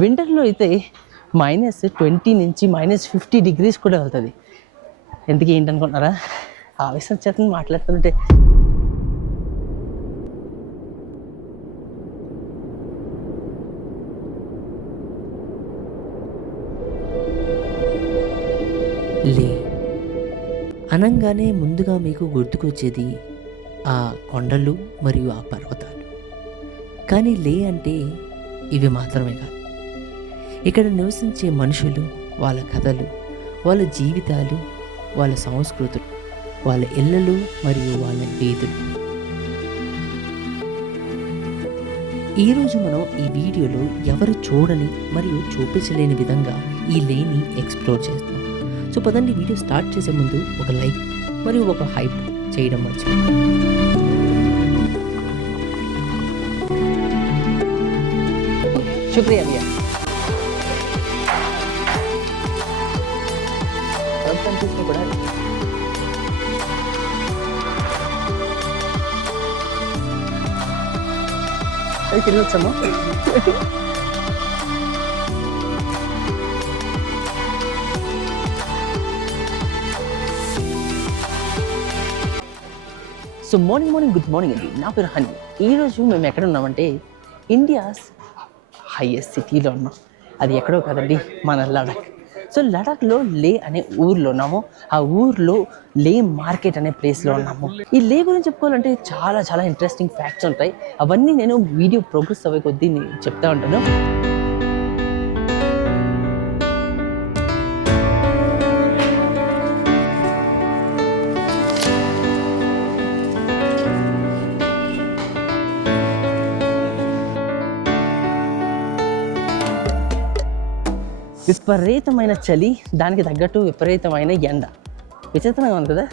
వింటర్లో అయితే -20 నుంచి -50 డిగ్రీస్ కూడా వెళ్తుంది. ఎందుకు ఏంటనుకుంటున్నారా? ఆవేశం చేత మాట్లాడుతుంటే లే అనంగానే ముందుగా మీకు గుర్తుకొచ్చేది ఆ కొండలు మరియు ఆ పర్వతాలు. కానీ లే అంటే ఇవి మాత్రమే కాదు. ఇక్కడ నివసించే మనుషులు, వాళ్ళ కథలు, వాళ్ళ జీవితాలు, వాళ్ళ సంస్కృతులు, వాళ్ళ ఇళ్ళలు మరియు వాళ్ళ వీధులు. ఈరోజు మనం ఈ వీడియోలో ఎవరు చూడని మరియు చూపించలేని విధంగా ఈ లేని ఎక్స్ప్లోర్ చేస్తాం. సో పదండి, వీడియో స్టార్ట్ చేసే ముందు ఒక లైక్ మరియు ఒక హైప్ చేయడం మర్చిపోండి. శుక్రియా భయ్యా. కంట్రీస్లో కూడా అది తిరిగి వచ్చాము. సో మార్నింగ్ గుడ్ మార్నింగ్ అండి. నా పేరు హనీ. ఈరోజు మేము ఎక్కడ ఉన్నామంటే ఇండియాస్ హైయెస్ట్ సిటీలో ఉన్నాం. అది ఎక్కడో కదండి, మన లడాక్. సో లడాక్లో లే అనే ఊర్లో ఉన్నాము. ఆ ఊర్లో లే మార్కెట్ అనే ప్లేస్లో ఉన్నాము. ఈ లే గురించి చెప్పుకోవాలంటే చాలా చాలా ఇంట్రెస్టింగ్ ఫ్యాక్ట్స్ ఉంటాయి. అవన్నీ నేను వీడియో ప్రోగ్రెస్ అవ్వే కొద్దీ చెప్తా ఉంటాను. విపరీతమైన చలి, దానికి తగ్గట్టు విపరీతమైన ఎండ. విచిత్రంగా ఉంది కదా.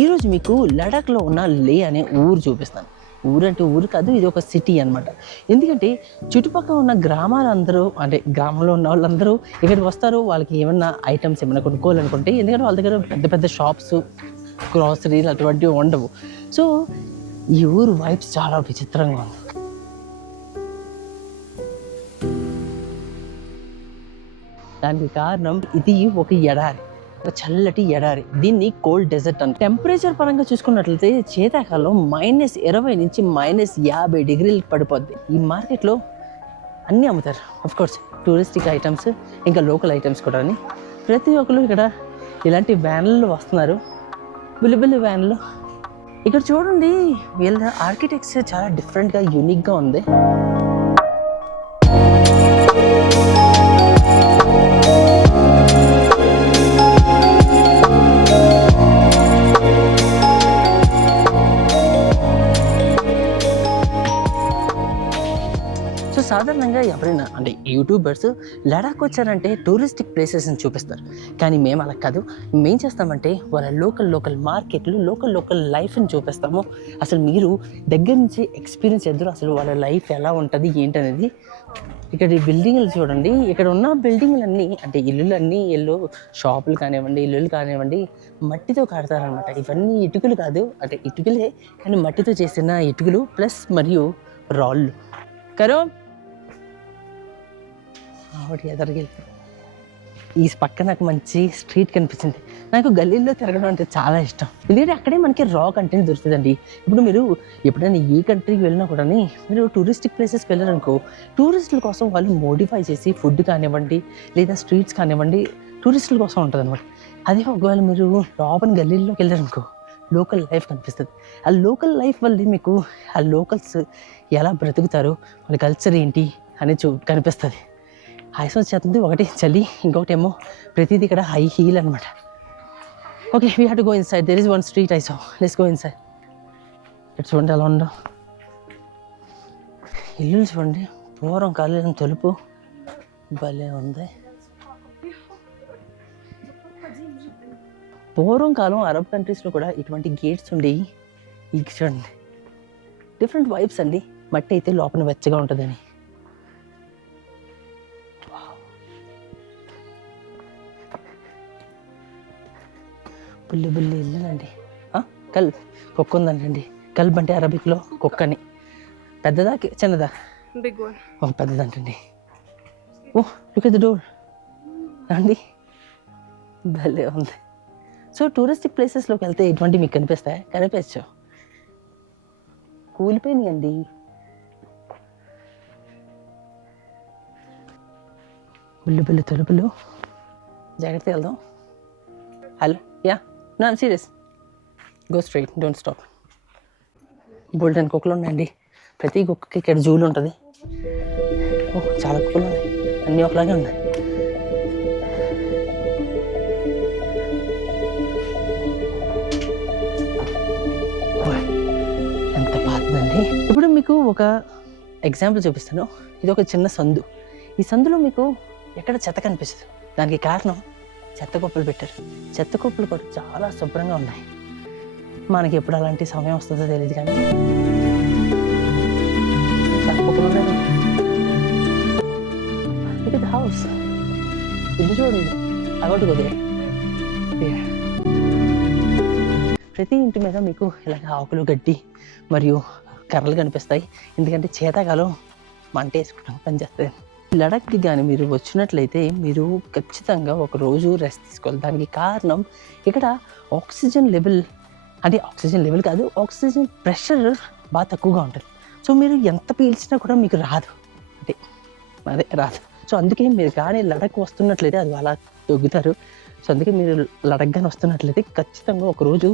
ఈరోజు మీకు లడాక్లో ఉన్న లే అనే ఊరు చూపిస్తాను. ఊరంటే ఊరు కాదు, ఇది ఒక సిటీ అనమాట. ఎందుకంటే చుట్టుపక్కల ఉన్న గ్రామాలందరూ, అంటే గ్రామంలో ఉన్న వాళ్ళందరూ ఇక్కడికి వస్తారు. వాళ్ళకి ఏమన్నా ఐటమ్స్ ఏమైనా కొనుక్కోవాలనుకుంటే, ఎందుకంటే వాళ్ళ దగ్గర పెద్ద పెద్ద షాప్స్, గ్రాసరీలు అటువంటివి ఉండవు. సో ఈ ఊరు వైబ్స్ చాలా విచిత్రంగా ఉంది. దానికి కారణం ఇది ఒక ఎడారి, ఒక చల్లటి ఎడారి. దీన్ని కోల్డ్ డెజర్ట్ అంటారు. టెంపరేచర్ పరంగా చూసుకున్నట్లయితే శీతాకాలం -20 నుంచి -50 డిగ్రీలు పడిపోద్ది. ఈ మార్కెట్లో అన్నీ అమ్ముతారు. అఫ్కోర్స్ టూరిస్టిక్ ఐటమ్స్, ఇంకా లోకల్ ఐటమ్స్ కూడా. ప్రతి ఒక్కరు ఇక్కడ ఇలాంటి వ్యాన్లు వస్తున్నారు, బుల్లిబుల్లి వ్యాన్లు. ఇక్కడ చూడండి, వీళ్ళ ఆర్కిటెక్చర్ చాలా డిఫరెంట్గా, యూనిక్గా ఉంది. సాధారణంగా ఎవరైనా అంటే యూట్యూబర్స్ లడాక్ వచ్చారంటే టూరిస్టిక్ ప్లేసెస్ని చూపిస్తారు. కానీ మేము అలా కాదు. మేము చేస్తామంటే వాళ్ళ లోకల్ మార్కెట్లు, లోకల్ లైఫ్ని చూపిస్తాము. అసలు మీరు దగ్గర నుంచి ఎక్స్పీరియన్స్ చేద్దరు, అసలు వాళ్ళ లైఫ్ ఎలా ఉంటుంది ఏంటనేది. ఇక్కడ ఈ బిల్డింగ్లు చూడండి. ఇక్కడ ఉన్న బిల్డింగ్లన్నీ అంటే ఇల్లులన్నీ షాపులు కానివ్వండి, ఇల్లులు కానివ్వండి, మట్టితో కడతారనమాట. ఇవన్నీ ఇటుకలు కాదు, అంటే ఇటుకలే కానీ మట్టితో చేసిన ఇటుకలు ప్లస్ మరియు రాళ్ళు. కరో ఆవిడ ఎదరికి ఈ పక్క నాకు మంచి స్ట్రీట్ కనిపించింది. నాకు గల్లీల్లో తిరగడం అంటే చాలా ఇష్టం. ఎందుకంటే అక్కడే మనకి రా కంటెంట్ దొరుకుతుందండి. ఇప్పుడు మీరు ఎప్పుడైనా ఏ కంట్రీకి వెళ్ళినా కూడా మీరు టూరిస్టిక్ ప్లేసెస్కి వెళ్ళారనుకో, టూరిస్టుల కోసం వాళ్ళు మోడిఫై చేసి ఫుడ్ కానివ్వండి, లేదా స్ట్రీట్స్ కానివ్వండి, టూరిస్టుల కోసం ఉంటుంది అనమాట. అదే ఒకవేళ మీరు లోపల గల్లీల్లోకి వెళ్ళారనుకో, లోకల్ లైఫ్ కనిపిస్తుంది. ఆ లోకల్ లైఫ్ వల్ల మీకు ఆ లోకల్స్ ఎలా బ్రతుకుతారు, వాళ్ళ కల్చర్ ఏంటి అనేది కనిపిస్తుంది. ఆయాసం వచ్చేస్తుంది. ఒకటి చలి, ఇంకొకటి ఏమో ప్రతిదీ ఇక్కడ హై హీల్ అనమాట. Okay, we have to go inside. There is one street I saw. Let's go inside. ఇటు చూడండి ఎలా ఉందో. ఇల్లు చూడండి, పూర్వం కాలం తలుపు భలే ఉంది. పూర్వం కాలం అరబ్ కంట్రీస్లో కూడా ఇటువంటి గేట్స్ ఉండేవి. ఈ చూడండి, డిఫరెంట్ వైబ్స్ అండి. మట్టి అయితే లోపల వెచ్చగా ఉంటుందని. బుల్లి ఇల్లులండి. కుక్క ఉందండి. కల్బ్ అంటే అరబిక్లో కుక్కని. పెద్దదా చిన్నదా? Big one. ఓ పెద్దదంటండి. ఓ లుక్ ఎట్ ద డోర్ అండి, భలే ఉంది. సో టూరిస్టిక్ ప్లేసెస్లోకి వెళ్తే ఇటువంటి మీకు కనిపిస్తాయి, కనిపించవు, కూలిపోయినాయండి. బిల్లు తలుపులు, జాగ్రత్తగా వెళ్దాం. Hello, yeah no I'm serious, go straight, don't stop. బోల్డెన్ కుక్కలు ఉన్నాయండి, ప్రతి కుక్కకి ఇక్కడ జూలు ఉంటుంది. ఓ చాలా కుక్కలు ఉన్నాయి, అన్నీ ఒకలాగే ఉన్నాయి. ఎంత పాతదండి. ఇప్పుడు మీకు ఒక ఎగ్జాంపుల్ చూపిస్తాను. ఇది ఒక చిన్న సందు. ఈ సందులో మీకు ఎక్కడ చెత్త కనిపించదు. దానికి కారణం చెత్త కుప్పలు పెట్టారు. చెత్త కుప్పలు కూడా చాలా శుభ్రంగా ఉన్నాయి. మనకి ఎప్పుడు అలాంటి సమయం వస్తుందో తెలియదు కానీ చెత్త కుప్పలు ఉన్నాయి. Look at the house. ఇల్లు చూడండి, అగోటి కొద్దిగా. ప్రతి ఇంటి మీద మీకు ఇలాగ ఆకులు, గడ్డి మరియు కర్రలు కనిపిస్తాయి. ఎందుకంటే శీతాకాలం మంట వేసుకుంటాం పనిచేస్తుంది. లడఖ్కి కానీ మీరు వచ్చినట్లయితే మీరు ఖచ్చితంగా ఒక రోజు రెస్ట్ తీసుకోవాలి. దానికి కారణం ఇక్కడ ఆక్సిజన్ లెవెల్, అంటే ఆక్సిజన్ లెవెల్ కాదు, ఆక్సిజన్ ప్రెషర్ బాగా తక్కువగా ఉంటుంది. సో మీరు ఎంత పీల్చినా కూడా మీకు రాదు, అదే రాదు. సో అందుకే మీరు కానీ లడఖ్ వస్తున్నట్లయితే అది అలా తొగ్గుతారు. సో అందుకే మీరు లడఖ్ కానీ వస్తున్నట్లయితే ఖచ్చితంగా ఒకరోజు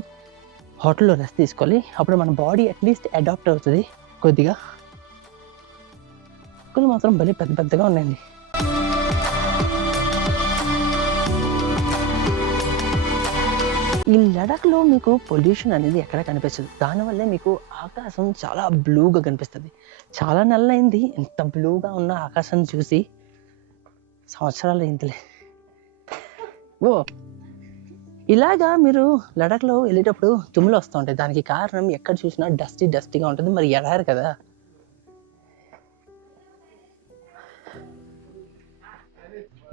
హోటల్లో రెస్ట్ తీసుకోవాలి. అప్పుడు మన బాడీ అట్లీస్ట్ అడాప్ట్ అవుతుంది కొద్దిగా. కుక్కలు మాత్రం భలే పెద్ద పెద్దగా ఉన్నాయండి. ఈ లడఖ్లో మీకు పొల్యూషన్ అనేది ఎక్కడ కనిపించదు. దానివల్లే మీకు ఆకాశం చాలా బ్లూగా కనిపిస్తుంది. చాలా నెలలైంది ఎంత బ్లూగా ఉన్న ఆకాశాన్ని చూసి, సంవత్సరాలు అయిందిలే. ఓ ఇలాగా మీరు లడఖ్లో వెళ్ళేటప్పుడు తుమ్ములు వస్తూ ఉంటాయి. దానికి కారణం ఎక్కడ చూసినా డస్టీగా ఉంటుంది. మరి ఎడారు కదా.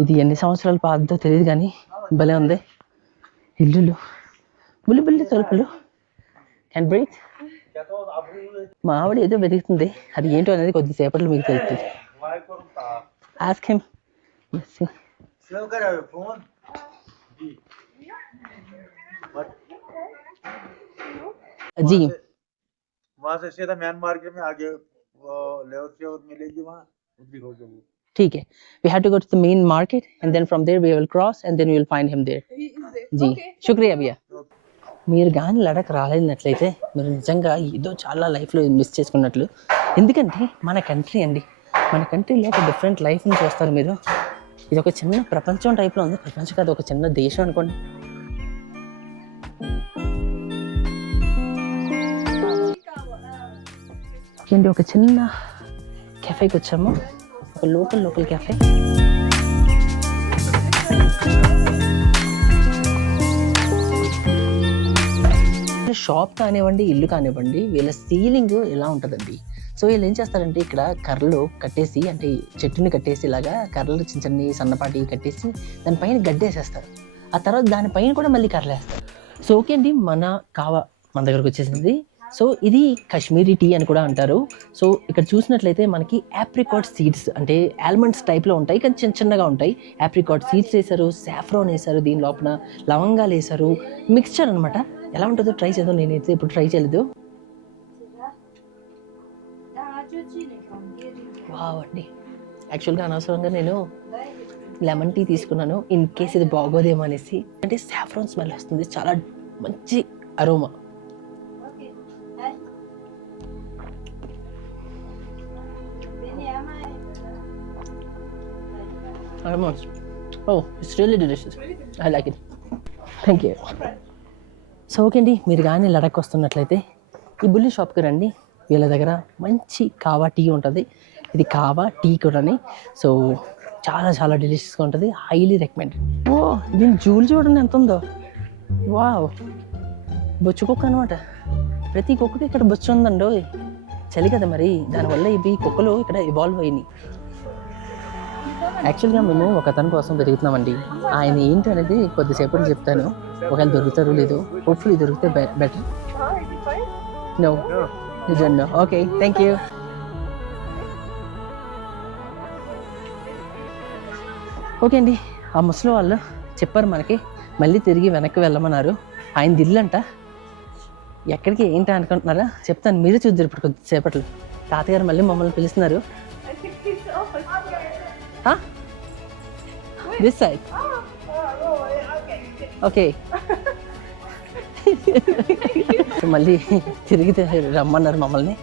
ఇది ఎన్ని సంవత్సరాలు పాతదో తెలియదు కానీ భలే ఉంది. ఇల్లులు, బుల్లి తలుపులు, క్యాన్ బ్రీత్. మా ఆవిడ ఏదో వెతుకుతుంది, అది ఏంటో అనేది కొద్దిసేపట్లో మీకు తెలుస్తుంది. Ask him. जी वहाँ से सीधा म्यांमार के में आगे वो लेवर से मिलेगी वहाँ उधर होगी वो. ठीक है, we have to go to the main market and then from there we will cross and then we will find him there. जी शुक्रिया भैया. మీరు కానీ లడఖ్ రాలేనట్లయితే మీరు నిజంగా ఏదో చాలా లైఫ్లో మిస్ చేసుకున్నట్లు. ఎందుకంటే మన కంట్రీ అండి, మన కంట్రీలో ఒక డిఫరెంట్ లైఫ్ని చూస్తారు మీరు. ఇది ఒక చిన్న ప్రపంచం టైప్లో ఉంది. ప్రపంచం కాదు, ఒక చిన్న దేశం అనుకోండి. ఏంటి ఒక చిన్న కెఫేకి వచ్చాము, ఒక లోకల్ కెఫే. షాప్ కానివ్వండి, ఇల్లు కానివ్వండి, వీళ్ళ సీలింగ్ ఎలా ఉంటుందండి. సో వీళ్ళు ఏం చేస్తారంటే ఇక్కడ కర్రలు కట్టేసి, అంటే చెట్టుని కట్టేసి ఇలాగా కర్రలు చిన్న సన్నపాటి కట్టేసి దానిపైన గడ్డేసేస్తారు. ఆ తర్వాత దానిపైన కూడా మళ్ళీ కర్రలు వేస్తారు. సో ఓకే అండి, మన దగ్గరకు వచ్చేసింది. సో ఇది కాశ్మీరీ టీ అని కూడా అంటారు. సో ఇక్కడ చూసినట్లయితే మనకి ఆప్రికాట్ సీడ్స్, అంటే ఆల్మండ్స్ టైప్లో ఉంటాయి కానీ చిన్నగా ఉంటాయి. ఆప్రికాట్ సీడ్స్ వేశారు, సాఫ్రాన్ వేశారు, దీని లోపల లవంగాలు వేశారు, మిక్స్చర్ అనమాట. ఎలా ఉంటుందో ట్రై చేద్దాం. నేనైతే ఇప్పుడు ట్రై చేయలేదు. వావ్ అండి, యాక్చువల్గా అనవసరంగా నేను లెమన్ టీ తీసుకున్నాను, ఇన్ కేస్ ఇది బాగోదేమో అనేసి. అంటే సాఫ్రాన్ స్మెల్ వస్తుంది, చాలా మంచి aroma. Oh, it's really delicious. I like it. Thank you. So okay అండి, మీరు కానీ లడఖ్ వస్తున్నట్లయితే ఈ బుల్లి షాప్కి రండి. వీళ్ళ దగ్గర మంచి కావా టీ ఉంటుంది. ఇది కావా టీ కూడాని. సో చాలా డెలిషియస్గా ఉంటుంది, హైలీ రికమెండెడ్. ఓ దీని జూలు చూడండి ఎంత ఉందో. వావ్, బొచ్చు కుక్క అనమాట. ప్రతి కుక్కకి ఇక్కడ బొచ్చు ఉందండో. చలి కదా మరి, దానివల్ల ఇవి కుక్కలు ఇక్కడ ఇవాల్వ్ అయినాయి. యాక్చువల్గా మేము ఒక అతని కోసం తిరుగుతున్నామండి. ఆయన ఏంటి అనేది కొద్దిసేపటి చెప్తాను. ఒకవేళ దొరుకుతారు లేదో, హోప్ఫుల్లీ దొరికితే better. No, you don't know. Okay, thank you. Okay అండి, ఆ ముసలి వాళ్ళు చెప్పారు మనకి మళ్ళీ తిరిగి వెనక్కి వెళ్ళమన్నారు. ఆయన ఇల్లంట. ఎక్కడికి ఏంటి అనుకుంటున్నారా? చెప్తాను, మీరే చూద్దరు ఇప్పుడు కొద్దిసేపట్లో. తాతగారు మళ్ళీ మమ్మల్ని పిలుస్తున్నారు. This side. ఓకే. మళ్ళీ తిరిగి రమ్మన్నారు మమ్మల్ని.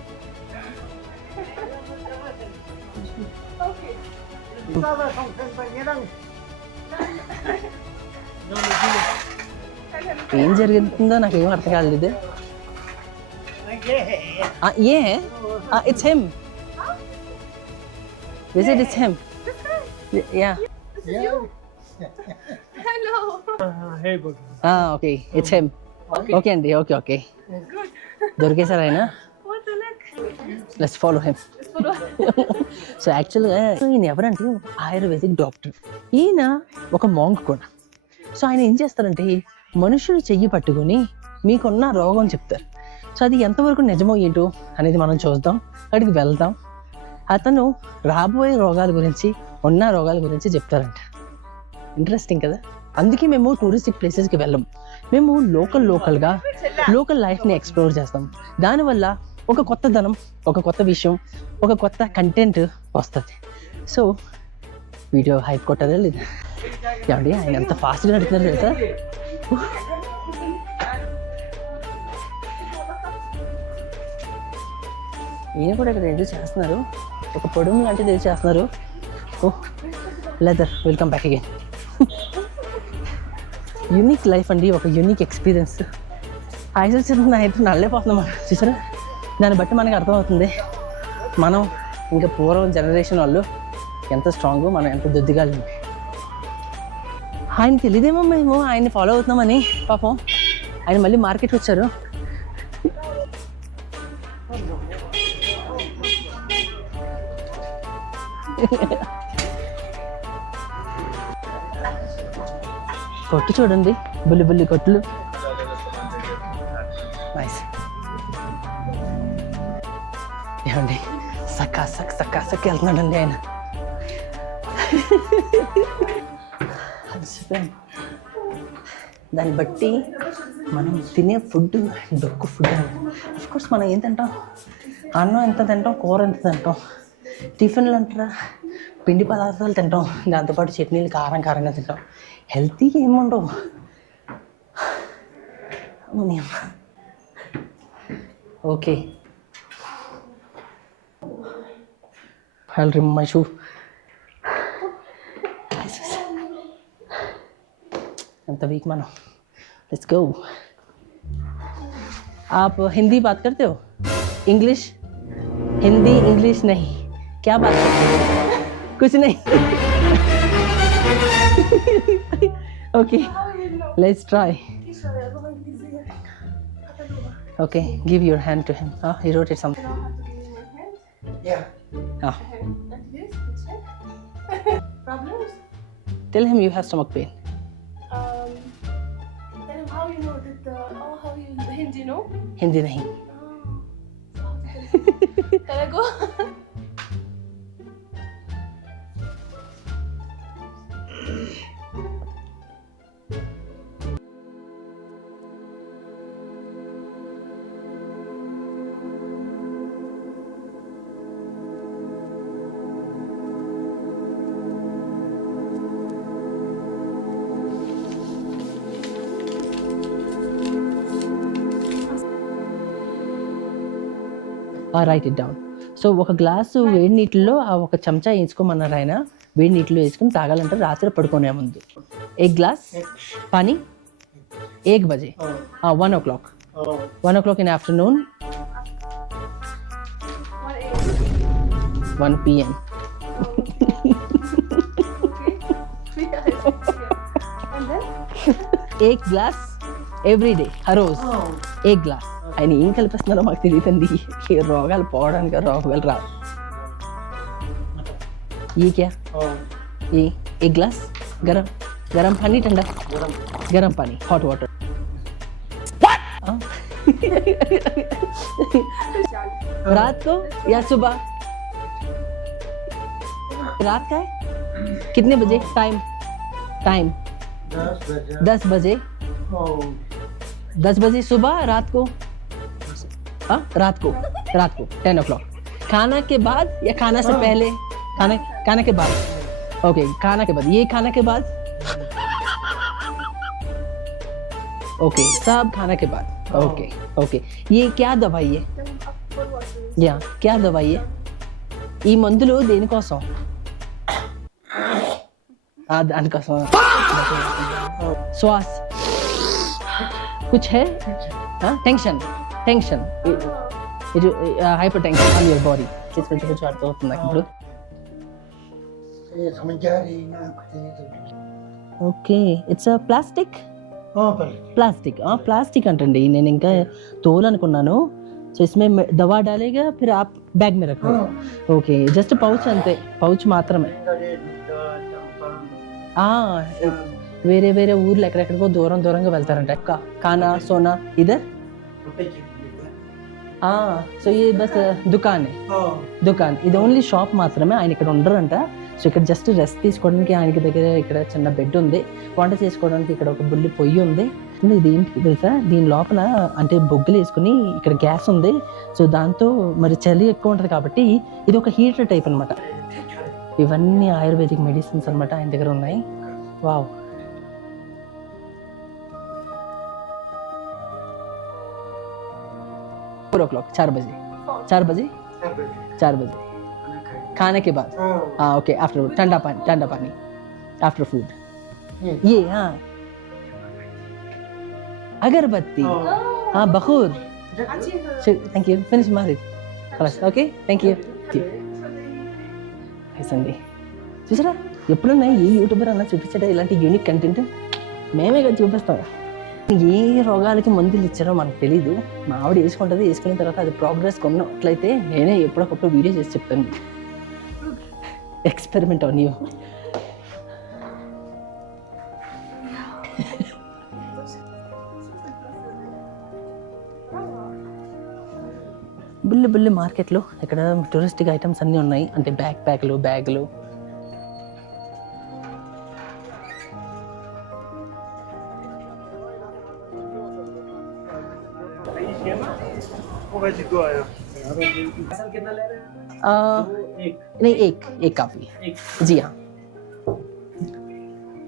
ఏం జరుగుతుందో నాకు ఏం అర్థం కాలేదు. ఏ it's him. They said it's him. Yeah. Hello. Hey, good. Okay, it's him. Okay అండి, ఓకే. దొరికేసారు ఆయన. What the heck? Let's follow him. So యాక్చువల్గా ఈయన ఎవరంటే ఆయుర్వేదిక్ డాక్టర్. ఈయన ఒక మాంక్ కూడా. సో ఆయన ఏం చేస్తారంటే మనుషులు చెయ్యి పట్టుకొని మీకున్న రోగం చెప్తారు. సో అది ఎంతవరకు నిజమో ఏంటో అనేది మనం చూద్దాం, అక్కడికి వెళ్దాం. అతను రాబోయే రోగాల గురించి, ఉన్న రోగాల గురించి చెప్తారంట. ఇంట్రెస్టింగ్ కదా. అందుకే మేము టూరిస్టిక్ ప్లేసెస్కి వెళ్ళం. మేము లోకల్గా లోకల్ లైఫ్ని ఎక్స్ప్లోర్ చేస్తాం. దానివల్ల ఒక కొత్త ధనం, ఒక కొత్త విషయం, ఒక కొత్త కంటెంట్ వస్తుంది. సో వీడియో హైప్ కొట్టారా లేదా? ఏమండి ఆయన ఎంత ఫాస్ట్గా నడుతున్నారు తెలుసా? ఈయన కూడా ఇక్కడ ఏదో చేస్తున్నారు, ఒక పొడుము లాంటిది ఏదో చేస్తున్నారు. Oh leather, welcome back again. Unique life అండి, ఒక యూనిక్ ఎక్స్పీరియన్స్. యాక్చువల్ చెప్తున్నా అయితే నళ్ళైపోతున్నాం మనం, చూసారా? దాన్ని బట్టి మనకు అర్థమవుతుంది మనం ఇంకా పూర్వం జనరేషన్ వాళ్ళు ఎంత స్ట్రాంగ్, మనం ఎంత దొద్దిగాలి. ఆయన తెలియదేమో మేము ఆయన్ని ఫాలో అవుతున్నామని. పాపం ఆయన మళ్ళీ మార్కెట్కి వచ్చారు. కొట్టు చూడండి, బుల్లి కొట్లు. నైస్. ఏమండి సక్క వెళ్తున్నాడండి ఆయన. దాన్ని బట్టి మనం తినే ఫుడ్ డొక్కు ఫుడ్ అండి. అఫ్కోర్స్ మనం ఏం తింటాం, అన్నం ఎంత తింటాం, కూర ఎంత తింటాం, టిఫిన్లు అంటారా, పిండి పదార్థాలు తింటాం, దాంతోపాటు చట్నీలు కారంగా తింటాం. హెల్తీగా ఏముండవు. Okay, I'll remove my shoe. ఎంత వీక్ మనం. Let's go. आप हिंदी बात करते हो? इंग्लिश? हिंदी इंग्लिश नहीं, क्या बात करते हो? कुछ नहीं. Okay, let's try. Okay, give your hand to him. He wrote it something. Yeah. Like this, check. Problems? Tell him you have stomach pain. Tell him how you know that how you Hindi know? Hindi नहीं. Can I go? Right it down. So ఒక glass వేడి నీటిలో ఒక చెంచా వేసుకోమన్నారు ఆయన. వేడి నీటిలో వేసుకుని తాగాలంటే రాత్రి పడుకునే ముందు. एक ग्लास पानी 1 बजे, 1 o'clock. 1 o'clock in afternoon, 1 p.m. And then? 1 glass every day, her rose 1 glass. ఆయన ఏం కల్పిస్తున్నారో మాకు తెలియదండి. ఈ రోగాలు పోవడానికి రోగాలు రా. ये क्या? ये 1 ग्लास गरम पानी, ठंडा गरम पानी, हॉट वाटर. रात को या सुबह? रात का है? कितने बजे? टाइम 10 बजे। 10 बजे सुबह, रात को? हाँ, रात को 10 o'clock। खाना के बाद या खाना से पहले? खाना के बाद। ओके, खाना के बाद। ये खाना के बाद? ओके, सब खाना के बाद। ఓకే ये क्या दवाई है? యా क्या दवाई है? ఈ మందులు దేనికోసం? దానికోసం శ్వాస कुछ है? Tension hyper tension on your body కొంచెం అర్థమవుతుంది నాకు ఇప్పుడు. Okay, it's plastic. प्लास्टिक अंटंडी నేను ఇంకా తోలు అనుకున్నాను. సో इसमें दवा डालेगा फिर आप बैग में रखो. ఓకే, జస్ట్ పౌచ్ అంతే, పౌచ్ మాత్రమే. వేరే వేరే ఊర్లు ఎక్కడెక్కడికో దూరంగా వెళ్తారంట. खाना सोना इधर. సో ये बस दुकान ఇది ఓన్లీ షాప్ మాత్రమే. ఆయన ఇక్కడ ఉండరంట. సో ఇక్కడ జస్ట్ రెస్ట్ తీసుకోవడానికి ఆయనకి దగ్గర ఇక్కడ చిన్న బెడ్ ఉంది. వంట చేసుకోవడానికి ఇక్కడ ఒక బుల్లి పొయ్యి ఉంది. ఇది ఏంటి తెలుసా, దీని లోపల అంటే బొగ్గులు వేసుకుని ఇక్కడ గ్యాస్ ఉంది. సో దాంతో మరి చలి ఎక్కువ ఉంటుంది కాబట్టి ఇది ఒక హీటర్ టైప్ అనమాట. ఇవన్నీ ఆయుర్వేదిక్ మెడిసిన్స్ అనమాట ఆయన దగ్గర ఉన్నాయి. వావ్. चार बजे खाने के बाद. ओके, आफ्टर ठंडा पानी आफ्टर फूड. ये अगरबत्ती. बखूर. Thank you. फिनिश मारिद. खलास. Okay, thank you. సండి చూసారా, ఎప్పుడన్నా ఏ యూట్యూబర్ అన్నా చూపించడా ఇలాంటి యూనిక్ కంటెంట్? మేమే కదా చూపిస్తాం. ఏ రోగాలకి మందులు ఇచ్చారో మనకు తెలీదు. మా ఆవిడ వేసుకుంటుంది, వేసుకున్న తర్వాత అది ప్రోగ్రెస్ కొన్నట్లయితే నేనే ఎప్పుడొకప్పుడు వీడియో చేసి చెప్తాను. Experiment on you. బుల్లి మార్కెట్లో ఇక్కడ టూరిస్టిక్ ఐటమ్స్ అన్నీ ఉన్నాయి. అంటే బ్యాగులు. नहीं, एक काफी. जी हाँ.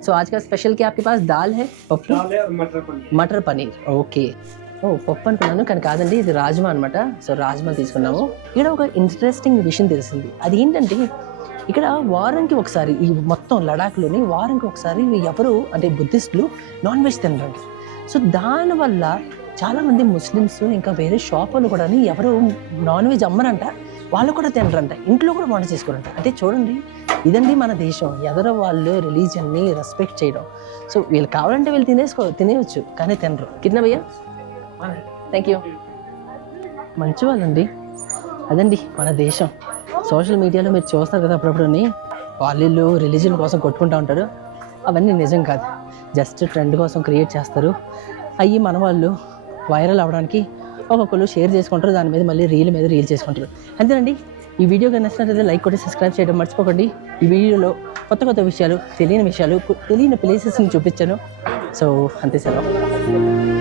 सो आज का स्पेशल क्या आपके पास? दाल है, पप्पू और मटर पनीर. ఓకే. పప్పు అనుకున్నాను కానీ కాదండి, ఇది రాజ్మా అనమాట. సో రాజ్మా తీసుకున్నాము. ఇక్కడ ఒక ఇంట్రెస్టింగ్ విషయం తెలిసింది. అది ఏంటంటే ఇక్కడ వారానికి ఒకసారి, ఈ మొత్తం లడాఖ్లోని వారానికి ఒకసారి ఎవరు అంటే బుద్ధిస్టులు నాన్ వెజ్ తినరు. సో దానివల్ల చాలామంది ముస్లిమ్స్ ఇంకా వేరే షాపులు కూడా ఎవరు నాన్ వెజ్ అమ్మరంట, వాళ్ళు కూడా తినరంట, ఇంట్లో కూడా వంట చేసుకోరంట. అంటే చూడండి, ఇదండి మన దేశం. ఎదర వాళ్ళు రిలీజియన్ని రెస్పెక్ట్ చేయడం. సో వీళ్ళు కావాలంటే వీళ్ళు తినేయచ్చు కానీ తినరు. కిట్నా భయ్యా? Thank you. మంచి వాళ్ళండి. అదండి మన దేశం. సోషల్ మీడియాలో మీరు చూస్తారు కదా అప్పుడప్పుడు, వాళ్ళు రిలీజియన్ కోసం కొట్టుకుంటూ ఉంటారు. అవన్నీ నిజం కాదు, జస్ట్ ట్రెండ్ కోసం క్రియేట్ చేస్తారు. అవి మన వాళ్ళు వైరల్ అవ్వడానికి ఒక్కొక్కరు షేర్ చేసుకుంటారు, దాని మీద మళ్ళీ రీల్ చేసుకుంటారు. అంతేనండి. ఈ వీడియో కానీ నచ్చినట్లయితే లైక్ కొట్టి సబ్స్క్రైబ్ చేయడం మర్చిపోకండి. ఈ వీడియోలో కొత్త విషయాలు, తెలియని ప్లేసెస్ని చూపించాను. సో అంతే, సెలవు.